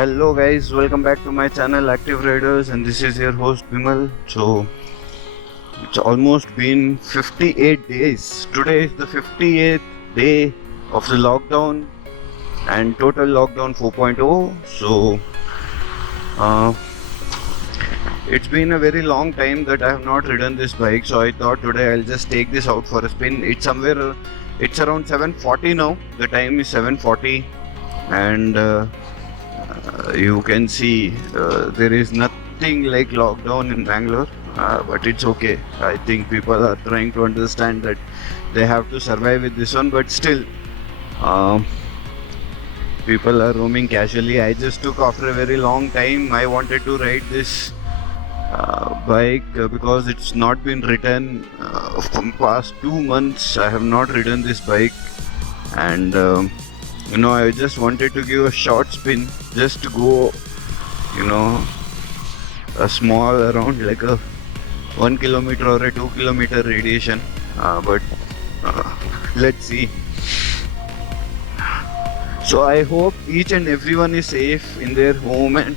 Hello guys, welcome back to my channel Active Riders, and this is your host Bimal. So it's almost been 58 days. Today is the 58th day of the lockdown and total lockdown 4.0. So uh, it's been a very long time that I have not ridden this bike, so I thought today I'll just take this out for a spin. It's around 7:40 now. The time is 7:40 and you can see there is nothing like lockdown in Bangalore, but it's okay. I think people are trying to understand that they have to survive with this one, but still people are roaming casually. I just took after a very long time. I wanted to ride this bike because it's not been ridden from past 2 months. I have not ridden this bike, and I just wanted to give a short spin, just to go, a small around like a 1 kilometer or a 2 kilometer radiation. But let's see. So I hope each and everyone is safe in their home and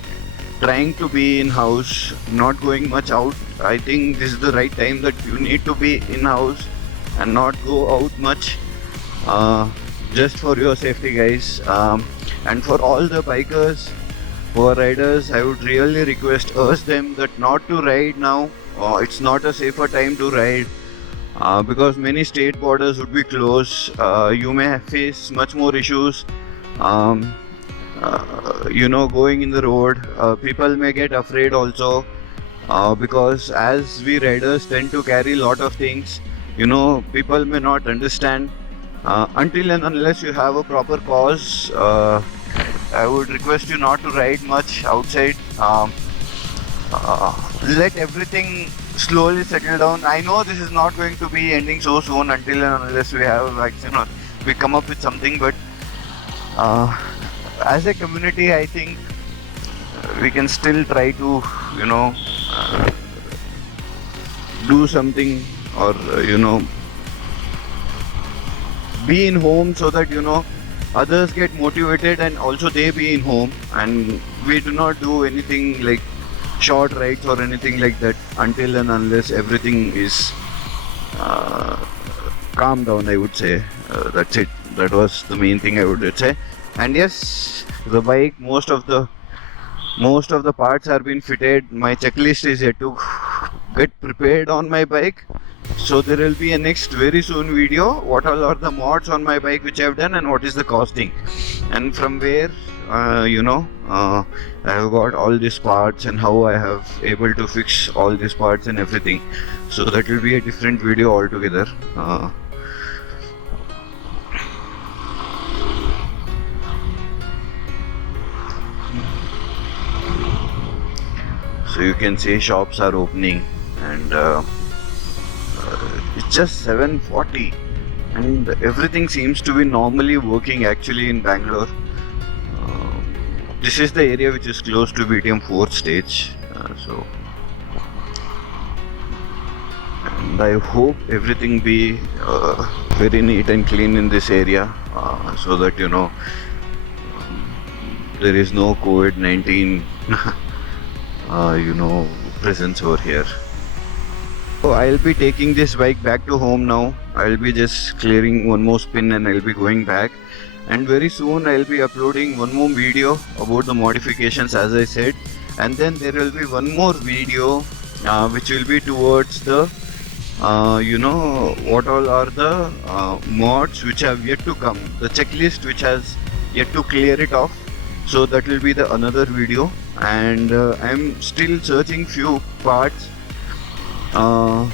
trying to be in house, not going much out. I think this is the right time that you need to be in house and not go out much. Just for your safety, guys, and for all the bikers who are riders, I would really urge them that not to ride now. It's not a safer time to ride because many state borders would be closed. You may face much more issues. Going in the road, people may get afraid also because as we riders tend to carry a lot of things, people may not understand. Until and unless you have a proper cause, I would request you not to ride much outside. Let everything slowly settle down. I know this is not going to be ending so soon until and unless we have a vaccine or we come up with something, but as a community, I think we can still try to, do something or, be in home so that others get motivated and also they be in home, and we do not do anything like short rides or anything like that until and unless everything is calm down, I would say. That's it. That was the main thing I would say. And yes, the bike, most of the parts are being fitted. My checklist is yet to get prepared on my bike, so there will be a next very soon video what all are the mods on my bike which I have done and what is the costing and from where I have got all these parts and how I have able to fix all these parts and everything. So that will be a different video altogether. So you can see shops are opening, and it's just 7:40 and everything seems to be normally working actually in Bangalore. This is the area which is close to BTM 4th stage, and I hope everything be very neat and clean in this area, so that there is no COVID-19 presence over here. So I'll be taking this bike back to home now. I'll be just clearing one more spin and I'll be going back. And very soon I'll be uploading one more video about the modifications, as I said. And then there will be one more video which will be towards the, what all are the mods which have yet to come. The checklist which has yet to clear it off. So that will be the another video. And I'm still searching few parts from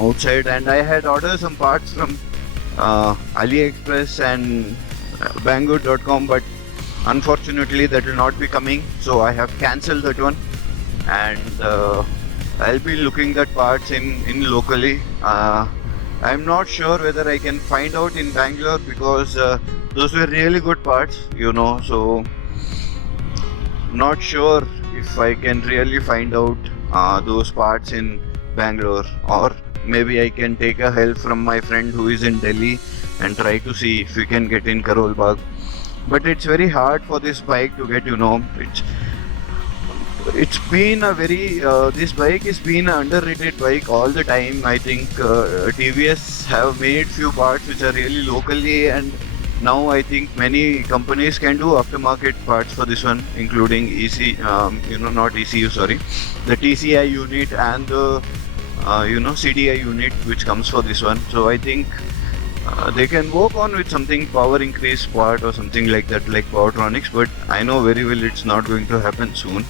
outside, and I had ordered some parts from AliExpress and Banggood.com, but unfortunately that will not be coming, so I have cancelled that one, and I'll be looking that parts in locally. I'm not sure whether I can find out in Bangalore because those were really good parts, so not sure if I can really find out those parts in Bangalore, or maybe I can take a help from my friend who is in Delhi and try to see if we can get in Karol Bagh. but it's very hard for this bike to get, it's been a very this bike has been an underrated bike all the time. I think TVS have made few parts which are really locally, and now I think many companies can do aftermarket parts for this one, including not ECU, sorry, the TCI unit and the CDI unit which comes for this one. So I think they can work on with something power increase part or something like that, like Powertronics, but I know very well it's not going to happen soon.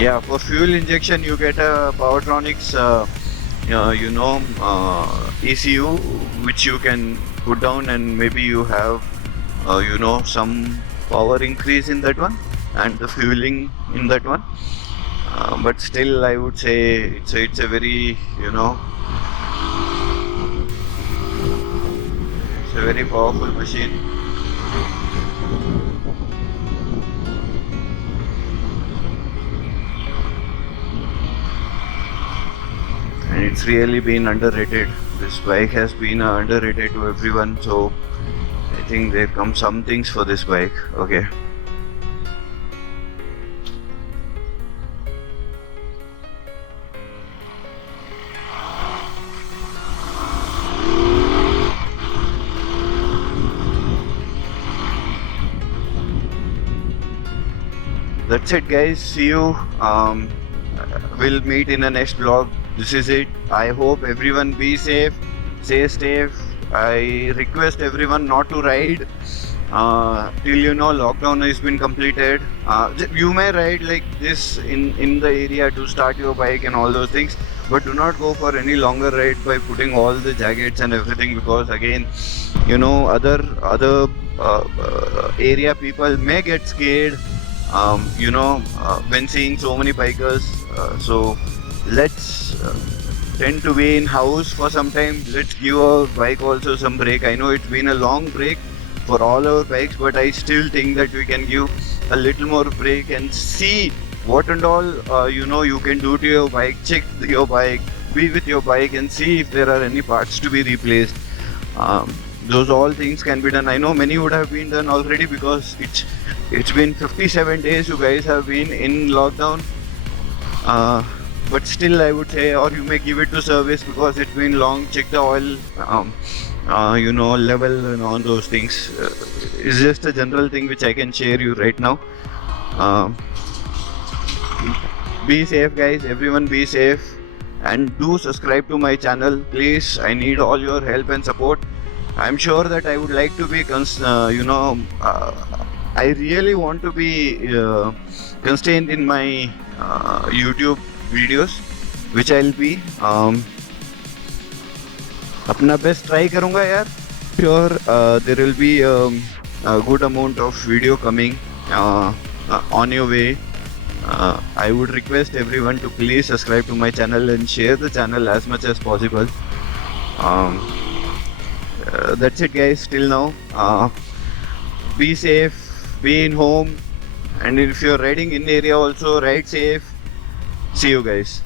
Yeah, for fuel injection you get a Powertronics ECU which you can put down, and maybe you have some power increase in that one and the fueling in that one, but still I would say it's a very it's a very powerful machine. And it's really been underrated. This bike has been underrated to everyone, so I think there come some things for this bike. Okay. That's it, guys. See you. We'll meet in the next vlog. This is it. I hope everyone be safe, stay safe. I request everyone not to ride till lockdown has been completed. You may ride like this in the area to start your bike and all those things, but do not go for any longer ride by putting all the jackets and everything, because again, other area people may get scared when seeing so many bikers. So let's tend to be in house for some time. Let's give our bike also some break. I know it's been a long break for all our bikes, but I still think that we can give a little more break and see what and all you can do to your bike. Check your bike, be with your bike, and see if there are any parts to be replaced. Those all things can be done. I know many would have been done already, because it's been 57 days you guys have been in lockdown, but still I would say, or you may give it to service because it's been long. Check the oil level and all those things. It's just a general thing which I can share you right now. Be safe, guys. Everyone be safe, and do subscribe to my channel, please. I need all your help and support. I'm sure that I would like to be I really want to be constant in my YouTube videos, which I'll be अपना best try करूँगा यार. Sure, there will be a good amount of video coming on your way. I would request everyone to please subscribe to my channel and share the channel as much as possible. That's it, guys, till now. Be safe, be in home, and if you're riding in area also, ride safe. See you, guys.